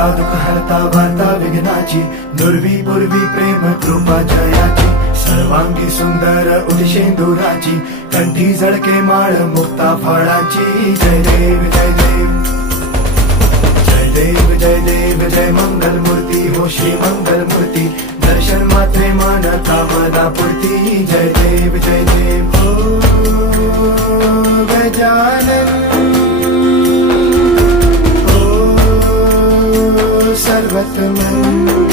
हरता दुःख हरता वार्ता विघ्नाची, दुर्वी पूर्वी प्रेम कृपा जयाची, सर्वांगी सुंदर उदिशेंदुराची, कंठी झळके माळ मुक्ता फळाची। जय देव जय देव जय देव जय देव जय मंगल मूर्ती हो श्री मंगल मूर्ती, दर्शन मात्रे मन कामना पूर्ती। जय देव जय देव हो गजानन हो सर्वतमन।